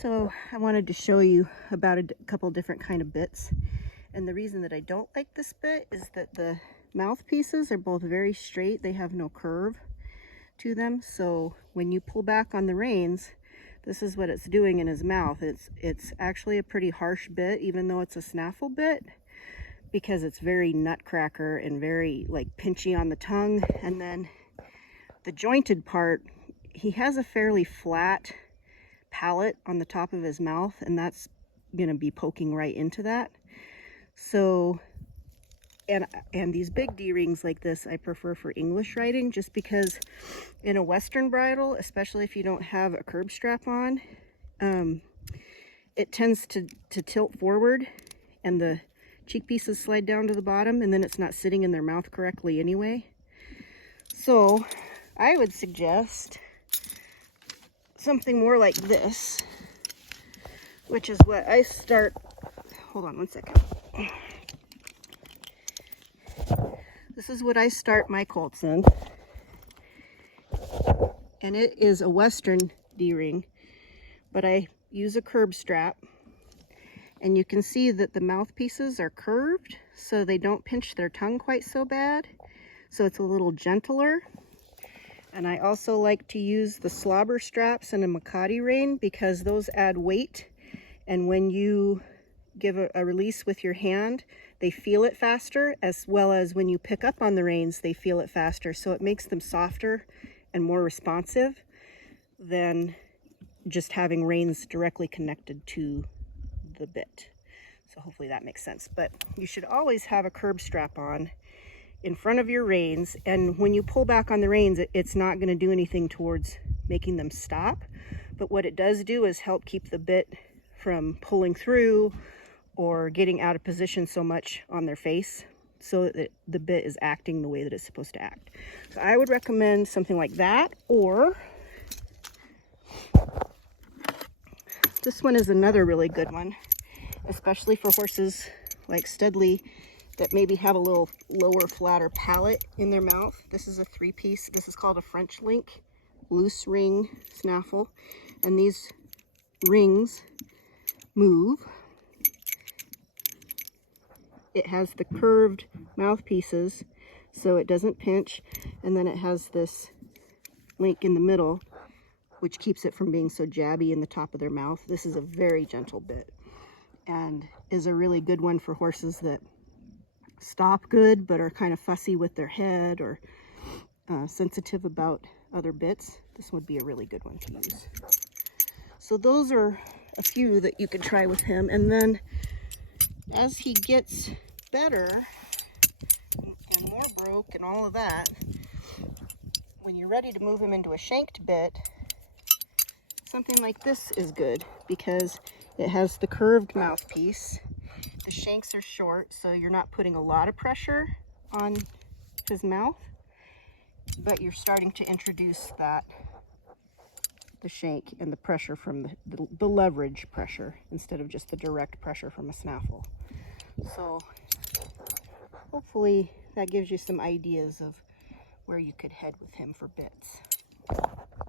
So I wanted to show you about a couple different kind of bits. And the reason that I don't like this bit is that the mouthpieces are both very straight. They have no curve to them. So when you pull back on the reins, this is what it's doing in his mouth. It's actually a pretty harsh bit, even though it's a snaffle bit, because it's very nutcracker and very like pinchy on the tongue. And then the jointed part, he has a fairly flat palate on the top of his mouth, and that's going to be poking right into that. So and these big D-rings like this I prefer for English riding, just because in a Western bridle, especially if you don't have a curb strap on, it tends to tilt forward and the cheek pieces slide down to the bottom, and then it's not sitting in their mouth correctly anyway. So I would suggest something more like this, which is what I start. Hold on one second. This is what I start my colts in, and it is a Western D-ring, but I use a curb strap, and you can see that the mouthpieces are curved so they don't pinch their tongue quite so bad, so it's a little gentler. And I also like to use the slobber straps in a Makati rein because those add weight, and when you give a release with your hand, they feel it faster, as well as when you pick up on the reins, they feel it faster. So it makes them softer and more responsive than just having reins directly connected to the bit. So hopefully that makes sense. But you should always have a curb strap on in front of your reins, and when you pull back on the reins, it's not going to do anything towards making them stop. But what it does do is help keep the bit from pulling through or getting out of position so much on their face, so that the bit is acting the way that it's supposed to act. So I would recommend something like that, or this one is another really good one, especially for horses like Studley that maybe have a little lower, flatter palate in their mouth. This is a 3-piece. This is called a French link loose ring snaffle, and these rings move. It has the curved mouthpieces so it doesn't pinch, and then it has this link in the middle which keeps it from being so jabby in the top of their mouth. This is a very gentle bit and is a really good one for horses that stop good but are kind of fussy with their head or sensitive about other bits. This would be a really good one to use. So those are a few that you can try with him, and then as he gets better and more broke and all of that, when you're ready to move him into a shanked bit, something like this is good because it has the curved mouthpiece. The shanks are short, so you're not putting a lot of pressure on his mouth, but you're starting to introduce the shank and the pressure from the leverage pressure instead of just the direct pressure from a snaffle. So hopefully that gives you some ideas of where you could head with him for bits.